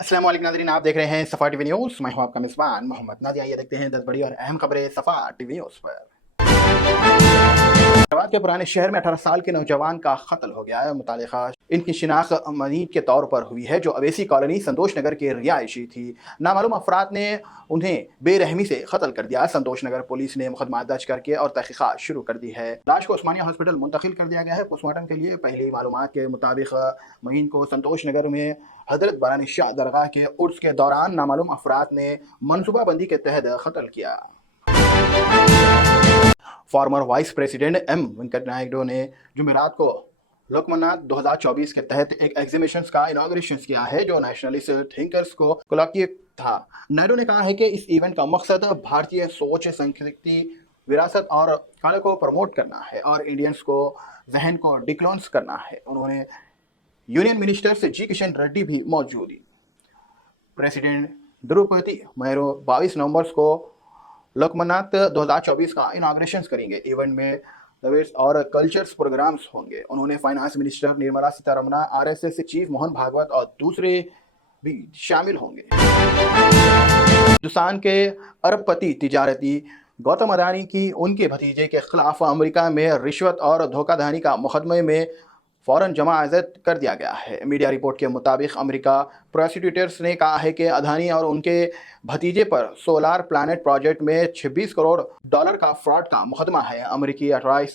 अस्सलाम वालेकुम नाज़रीन, आप देख रहे हैं सफ़ा टीवी न्यूज़। मैं हूं आपका मेज़बान मोहम्मद नाज़ी। आइए देखते हैं 10 बड़ी और अहम खबरें सफ़ा टीवी न्यूज़ पर। हैदराबाद के पुराने शहर में 18 साल के नौजवान का कत्ल हो गया है। मुतालिका इनकी शिनाख्त मरीज के तौर पर हुई है, जो अवेसी कॉलोनी संतोष नगर के रिहायशी थी। नामालूम अफराद ने उन्हें बेरहमी से कत्ल कर दिया। संतोष नगर पुलिस ने मुकदमा दर्ज करके और तहकीकात शुरू कर दी है। लाश को उस्मानिया हॉस्पिटल मुंतकिल कर दिया गया है पोस्टमार्टम के लिए। पहली मालूमात के मुताबिक महीन को संतोष नगर में हजरत बारानी शाह दरगाह के उर्स के दौरान नामालूम अफराद ने मनसूबाबंदी के तहत कत्ल किया। Former vice president M Venkat Naidu ने जुमेरात को लोकमन्नाथ 2024 के तहत एक एग्जीबिशन का इनॉग्रेशन किया है, जो नेशनलिस्ट थिंकर्स को कोलॉक्य था। नायडू ने कहा है कि इस इवेंट का मकसद भारतीय सोच, संस्कृति, विरासत और कला को प्रमोट करना है और इंडियंस को जहन को डिक्लोन्स करना है। उन्होंने यूनियन मिनिस्टर से जी किशन रेड्डी भी मौजूद। प्रेसिडेंट द्रौपदी मुर्मू 22 नवंबर को लोकमन्नाथ 2024 का इनॉग्रेशन करेंगे। इवेंट में डिबेट्स और कल्चर्स प्रोग्राम्स होंगे। उन्होंने finance minister Nirmala Sitharaman, RSS chief Mohan Bhagwat और दूसरे भी शामिल होंगे। हिंदुस्तान के अरबपति तिजारती गौतम अडानी की उनके भतीजे के खिलाफ अमेरिका में रिश्वत और धोखाधड़ी का मुकदमे में फौरन जमाअत कर दिया गया है। मीडिया रिपोर्ट के मुताबिक अमेरिका प्रोसिक्यूटर्स ने कहा है कि अडानी और उनके भतीजे पर सोलार प्लैनेट प्रोजेक्ट में 26 करोड़ डॉलर का फ्रॉड का मुकदमा है। अमेरिकी अथॉरिटीज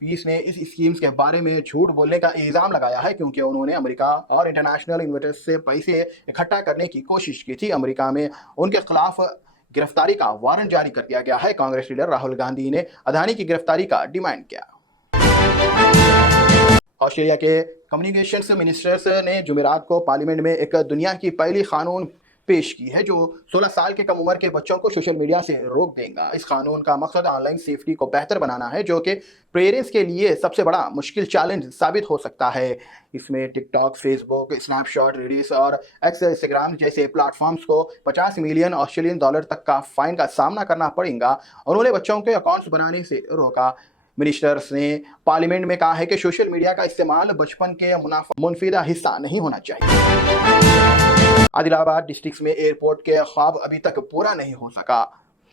पीस ने इस स्कीम्स के बारे में झूठ बोलने का इल्जाम लगाया है, क्योंकि उन्होंने अमेरिका और इंटरनेशनल इन्वेस्टर्स से पैसे इकट्ठा करने की कोशिश की थी। अमेरिका में उनके खिलाफ गिरफ्तारी का वारंट जारी कर दिया गया है। कांग्रेस लीडर राहुल गांधी ने अडानी की गिरफ्तारी का डिमांड किया। ऑस्ट्रेलिया के कम्युनिकेशंस मिनिस्टर्स ने जुमेरात को पार्लियामेंट में एक दुनिया की पहली कानून पेश की है, जो 16 साल के कम उम्र के बच्चों को सोशल मीडिया से रोक देगा। इस कानून का मकसद ऑनलाइन सेफ्टी को बेहतर बनाना है, जो कि पेरेंट्स के लिए सबसे बड़ा मुश्किल चैलेंज साबित हो सकता है। इसमें टिकटॉक, फेसबुक, स्नैपचैट, रील्स और इंस्टाग्राम जैसे प्लेटफॉर्म्स को 50 मिलियन ऑस्ट्रेलियन डॉलर तक का फाइन का सामना करना पड़ेगा। उन्होंने बच्चों के अकाउंट्स बनाने से रोका। मिनिस्टर्स ने पार्लियामेंट में कहा है कि सोशल मीडिया का इस्तेमाल बचपन के मुनाफिदा हिस्सा नहीं होना चाहिए। आदिलाबाद डिस्ट्रिक्ट में एयरपोर्ट के ख्वाब अभी तक पूरा नहीं हो सका,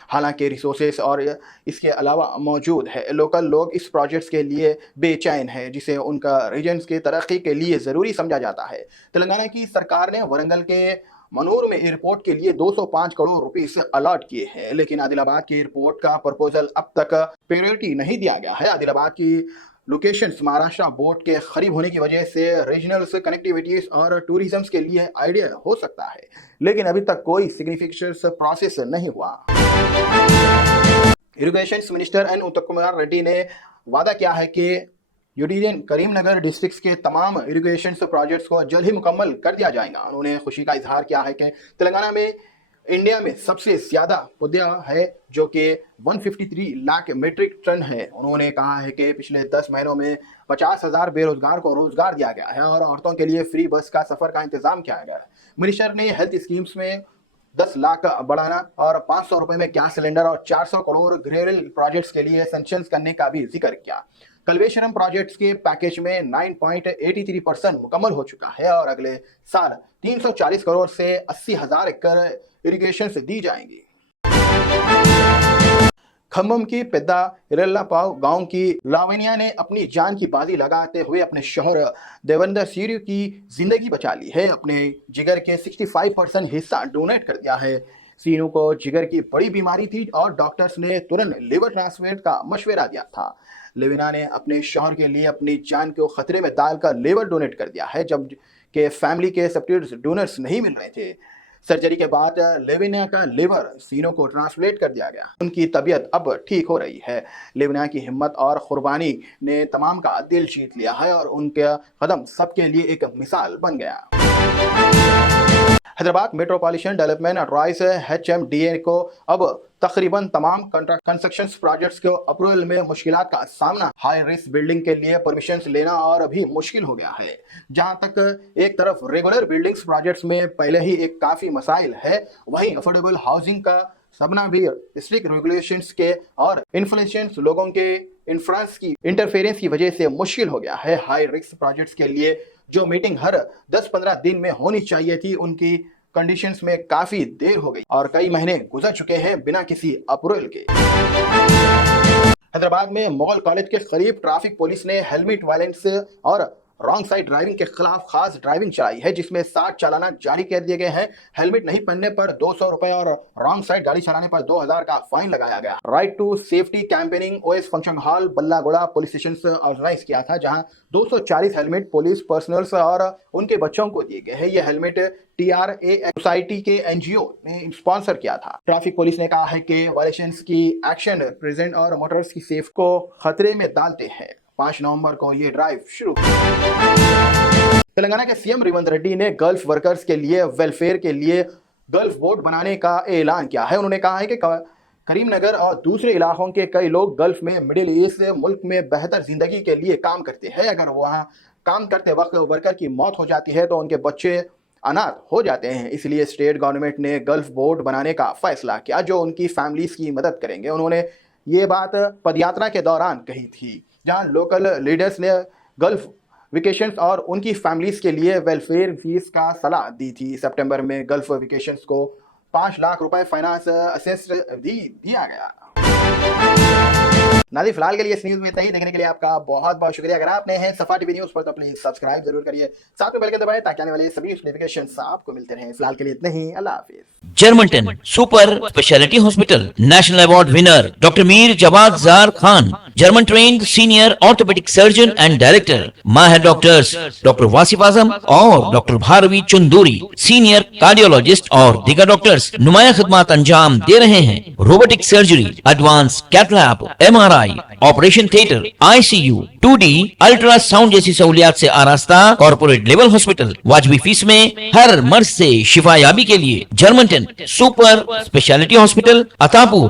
हालांकि रिसोर्सेस और इसके अलावा मौजूद है। लोकल लोग इस प्रोजेक्ट्स के लिए बेचैन है, जिसे उनका रीजन्स की तरक्की के लिए ज़रूरी समझा जाता है। तेलंगाना की सरकार ने वरंगल के मनूर में एयरपोर्ट के लिए 205 करोड़ रुपए से अलॉट किए हैं, लेकिन आदिलाबाद के एयरपोर्ट का प्रपोजल अब तक प्रायोरिटी नहीं दिया गया है। आदिलाबाद की लोकेशंस महाराष्ट्र बोर्ड के करीब होने की वजह से रीजनल कनेक्टिविटीज और टूरिज्म के लिए आइडिया हो सकता है, लेकिन अभी तक कोई सिग्निफिकेंट प्रोसेस नहीं हुआ। इरिगेशन मिनिस्टर एन उत्तम कुमार रेड्डी ने वादा किया है कि यूडीएन करीमनगर डिस्ट्रिक्ट के तमाम इरिगेशन प्रोजेक्ट्स को जल्द ही मुकम्मल कर दिया जाएगा। उन्होंने खुशी का इजहार किया है कि तेलंगाना में इंडिया में सबसे ज्यादा पौधा है, जो कि 153 लाख मीट्रिक टन है। उन्होंने कहा है कि पिछले 10 महीनों में 50,000 बेरोजगार को रोजगार दिया गया है और औरतों के लिए फ्री बस का सफर का इंतजाम किया गया है। मिनिस्टर ने हेल्थ स्कीम्स में 10 लाख बढ़ाना और 500 रुपए में गैस सिलेंडर और 400 करोड़ ग्रेवल प्रोजेक्ट्स के लिए सेंक्शंस करने का भी जिक्र किया। कल्वेश्वरम प्रोजेक्ट्स के पैकेज में 9.83% मुकम्मल हो चुका है और अगले साल 340 करोड़ से 80,000 एकड़ इरिगेशन से दी जाएंगी। खम्बम की पेद्दा इरल्लापाव गांव की लावनिया ने अपनी जान की बाजी लगाते हुए अपने शौहर देवेंद्र सीरू की जिंदगी बचा ली है। अपने जिगर के 65% हिस्सा डोनेट कर दिया है। सीनू को जिगर की बड़ी बीमारी थी और डॉक्टर्स ने तुरंत लिवर ट्रांसप्लांट का मशवरा दिया था। लेविना ने अपने शौहर के लिए अपनी जान को खतरे में डालकर लिवर डोनेट कर दिया है, जब के फैमिली के सब्सिट्यूट डोनर्स नहीं मिल रहे थे। सर्जरी के बाद लेविना का लिवर सीनू को ट्रांसप्लांट कर दिया गया। उनकी तबीयत अब ठीक हो रही है। लेविना की हिम्मत और कुर्बानी ने तमाम का दिल जीत लिया है और उनका कदम सबके लिए एक मिसाल बन गया। Hyderabad metropolitan development authority HMDA को अब तकरीबन तमाम कंस्ट्रक्शन प्रोजेक्ट्स को अप्रूवल में मुश्किलात का सामना, हाई रिस्क बिल्डिंग के लिए परमिशन लेना और अभी मुश्किल हो गया है। जहां तक एक तरफ रेगुलर बिल्डिंग्स प्रोजेक्ट्स में पहले ही एक काफी मसाइल है, वहीं अफोर्डेबल हाउसिंग का सपना भी स्ट्रिक्ट रेगुलेशंस के और इन्फ्लेशन लोगों के इंफ्रांस की इंटरफेरेंस की वजह से मुश्किल हो गया है। हाई रिस्क प्रोजेक्ट्स के लिए जो मीटिंग हर 10-15 दिन में होनी चाहिए थी, उनकी कंडीशंस में काफी देर हो गई और कई महीने गुजर चुके हैं बिना किसी अप्रूवल के। हैदराबाद में मॉल कॉलेज के करीब ट्रैफिक पुलिस ने हेलमेट वायलेंस और रॉन्ग साइड ड्राइविंग के खिलाफ खास ड्राइविंग चलाई है, जिसमें 60 चालाना जारी कर दिए गए हैं। हेलमेट नहीं पहनने पर 200 रुपए और रॉन्ग साइड गाड़ी चलाने पर 2000 का फाइन लगाया गया। Right to safety campaigning OS function hall Ballaguda police station से ऑर्गेनाइज किया था, जहां 240 हेलमेट पुलिस पर्सनल्स और उनके बच्चों को दिए गए हैं। ये हेलमेट TRA सोसाइटी के NGO ने स्पॉन्सर किया था। ट्रैफिक पुलिस ने कहा है कि वायलेशंस की एक्शन प्रेजेंट और मोटर्स की सेफ्टी को खतरे में डालते हैं। 5 नवंबर को ये ड्राइव शुरू। तेलंगाना के CM रेवंत रेड्डी ने गल्फ वर्कर्स के लिए वेलफेयर के लिए गल्फ बोर्ड बनाने का ऐलान किया है। उन्होंने कहा है कि करीमनगर और दूसरे इलाकों के कई लोग गल्फ में मिडिल ईस्ट मुल्क में बेहतर जिंदगी के लिए काम करते हैं। अगर वहाँ काम करते वक्त वर्कर की मौत हो जाती है तो उनके बच्चे अनाथ हो जाते हैं। इसलिए स्टेट गवर्नमेंट ने गल्फ बोर्ड बनाने का फैसला किया जो उनकी फैमिलीज की मदद करेंगे। उन्होंने ये बात पदयात्रा के दौरान कही थी, जहां लोकल लीडर्स ने गल्फ वेकेशंस और उनकी फैमिलीज के लिए वेलफेयर फीस का सलाह दी थी। सितंबर में गल्फ वेकेशंस को 5 लाख रुपए फाइनेंस असिस्ट दिया गया। नाज़रीन, फिलहाल के लिए इस न्यूज में इतना ही। देखने के लिए आपका बहुत बहुत शुक्रिया। अगर आप नए हैं सफा टीवी न्यूज पर तो प्लीज सब्सक्राइब जरूर करिए, साथ में बेल के दबाएं ताकि आने वाले सभी नोटिफिकेशंस आपको मिलते रहें। फिलहाल के लिए इतना ही। अल्लाह हाफिज। Germanten super speciality hospital, national award winner doctor Mir Jawad Zar Khan, German trained senior orthopaedic surgeon and director, माहिर डॉक्टर्स डॉक्टर वासिफ आजम और doctor Bharvi Chanduri, senior cardiologist और दीगर डॉक्टर्स नुमाया खिदमत अंजाम दे रहे हैं। Robotic surgery, advance cath lab, MRI, operation theatre, ICU, 2D ultrasound जैसी सहूलियात से आरास्ता कॉर्पोरेट लेवल हॉस्पिटल। वाजबी फीस में हर मर्ज से शिफायाबी के लिए Germanton super speciality hospital, Attapur,